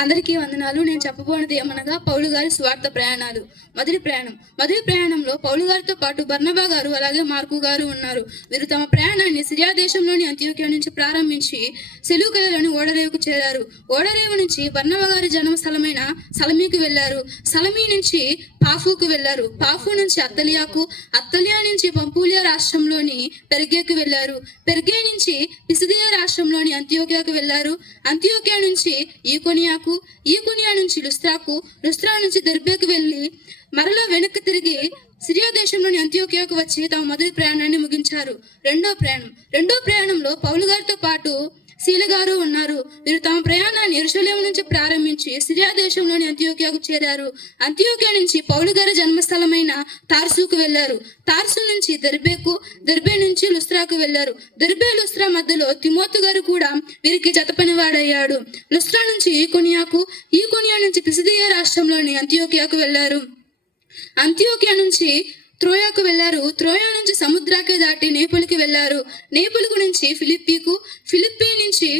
అందరికీ వందనాలు. నేను చెప్పబోనది ఏమనగా పౌలు గారి స్వార్థ ప్రయాణాలు. మొదటి ప్రయాణం. మొదటి ప్రయాణంలో పౌలు గారితో పాటు బర్నబా గారు అలాగే మార్కు గారు ఉన్నారు. వీరు తమ ప్రయాణాన్ని సిరియా దేశంలోని అంత్యోక్య నుంచి ప్రారంభించి సెలూకయలోని ఓడరేవుకు చేరారు. ఓడరేవు నుంచి బర్నబా గారి జన్మ స్థలమైన సలమీకి వెళ్ళారు సలమీ నుంచి పాఫుకు వెళ్ళారు పాఫు నుంచి అత్తలియాకు అత్తలియా నుంచి పంపూలియా రాష్ట్రంలోని పెర్గేకు వెళ్ళారు పెర్గే నుంచి పిసిదియ రాష్ట్రంలోని అంత్యోక్యాకు వెళ్ళారు అంత్యోక్యా నుంచి ఈకొనియాకు ఈకొనియా నుంచి లుస్త్రాకు లుస్త్రా నుంచి దర్బేకు వెళ్ళి మరలా వెనక్కి తిరిగి సిరియా దేశంలోని అంత్యోకియాకు వచ్చి తమ మొదటి ప్రయాణాన్ని ముగించారు. రెండో ప్రయాణం. రెండో ప్రయాణంలో పౌలు గారితో పాటు శీల గారు ఉన్నారు. వీరు తమ ప్రయాణాన్ని ఎరుసలేం నుంచి ప్రారంభించి సిరియా దేశంలోని అంత్యోక్యాకు చేరారు. అంత్యోక్యా నుంచి పౌలు గారి జన్మస్థలమైన తార్సుకు వెళ్ళారు తార్సు నుంచి దెర్బేకు దెర్బే నుంచి లుస్త్రాకు వెళ్ళారు దెర్బే లుస్త్రా మధ్యలో తిమోతు గారు కూడా వీరికి జతపనివాడయ్యాడు. లుస్త్రా నుంచి ఈకొనియాకు ఈకొనియా నుంచి పిసిదియా రాష్ట్రంలోని అంత్యోకియాకు వెళ్ళారు అంత్యోకియా నుంచి త్రోయాకు వెళ్ళారు త్రోయా నుంచి సముద్రాకే దాటి నేపులికి వెళ్ళారు నేపులకు నుంచి ఫిలిప్పీకు ఫిలిప్పీ నుంచి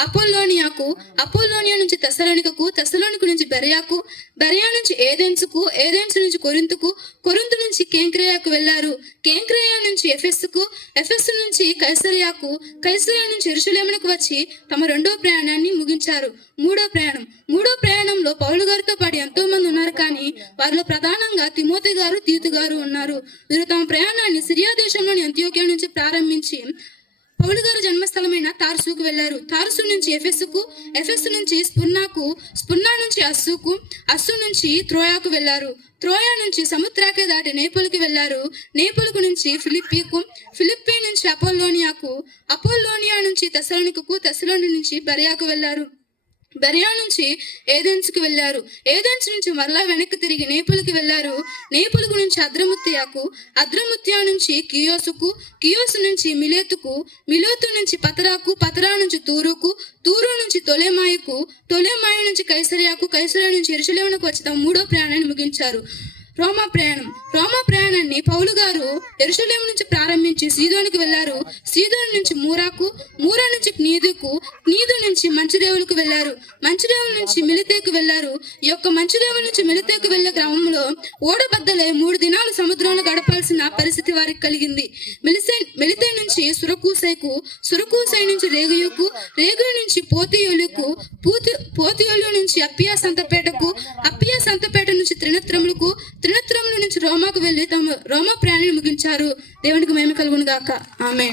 అపోలోనియాకు అపోలోనియా నుంచి తెసలోనికకు తెసలోనికు నుంచి బెరయాకు బెరయా నుంచి ఏదెన్స్కు ఏదెన్స్ నుంచి కొరింతుకు కొరింతు నుంచి కేంక్రేయాకు వెళ్ళారు కేంక్రేయా నుంచి ఎఫెస్కు ఎఫెస్ నుంచి కైసరియాకు కైసరియా నుంచి ఎరుషులేమునకు వచ్చి తమ రెండో ప్రయాణాన్ని ముగించారు. మూడో ప్రయాణం. మూడో ప్రయాణంలో పౌలు గారు వారిలో ప్రధానంగా తిమోతి గారు తీతు గారు ఉన్నారు. వీరు తమ ప్రయాణాన్ని సిరియా దేశంలోని అంత్యోక్యా నుంచి ప్రారంభించి పౌలు గారు జన్మస్థలమైన తార్సుకు వెళ్ళారు తార్సు నుంచి ఎఫెస్కు ఎఫెస్ నుంచి స్పున్నాకు స్పున్నా నుంచి అస్సుకు అస్సు నుంచి త్రోయాకు వెళ్ళారు త్రోయా నుంచి సముద్రాకే దాటి నేపుల్కి వెళ్ళారు నేపులకు నుంచి ఫిలిప్పీకు ఫిలిప్పీ నుంచి అపోలోనియాకు అపోలోనియా నుంచి తెసలోనికకు తెసలోని నుంచి బరియాకు వెళ్ళారు బెరియా నుంచి ఏదెన్స్కి వెళ్ళారు? ఏదెన్స్ నుంచి మరలా వెనక్కి తిరిగి నేపులకి వెళ్ళారు? నేపులకు నుంచి అద్రముత్యాకు అద్రముత్యా నుంచి కియోసుకు కియోసు నుంచి మిలేతుకు మిలోతు నుంచి పతరాకు పతరా నుంచి తూరుకు తూరు నుంచి తొలేమాయకు తొలేమాయ నుంచి కైసరియాకు కైసరియా నుంచి ఎరుసలేమునకు వచ్చి తమ మూడో ప్రయాణాన్ని ముగించారు. రోమా ప్రయాణం రోమా ప్రయాణాన్ని పౌలు గారు ఎరుసలేం నుంచి ప్రారంభించి సీదోనికి వెళ్ళారు సీదోని నుంచి మూరాకు మూరా నుంచి నీదుకు నీదు నుంచి మంచిరేవులకు వెళ్ళారు మంచిరేవుల నుంచి మిలితేకు వెళ్ళారు ఈ యొక్క మంచిరేవుల నుంచి మిలితేకు వెళ్ళే క్రమంలో ఓడబద్దలే మూడు దినాలు సముద్రంలో గడపాల్సిన పరిస్థితి వారికి కలిగింది. మిలిసే మిలితే నుంచి సురకూసైకు సురకూసై నుంచి రేగుయుకు రేగుయు నుంచి పోతియోలుకు పూతి పోతియోలు నుంచి అప్పియా సంతపేట రోమాకు వెళ్ళి తమ రోమా ప్రయాణం ముగించారు. దేవునికి మేము కలుగును గాక. ఆమె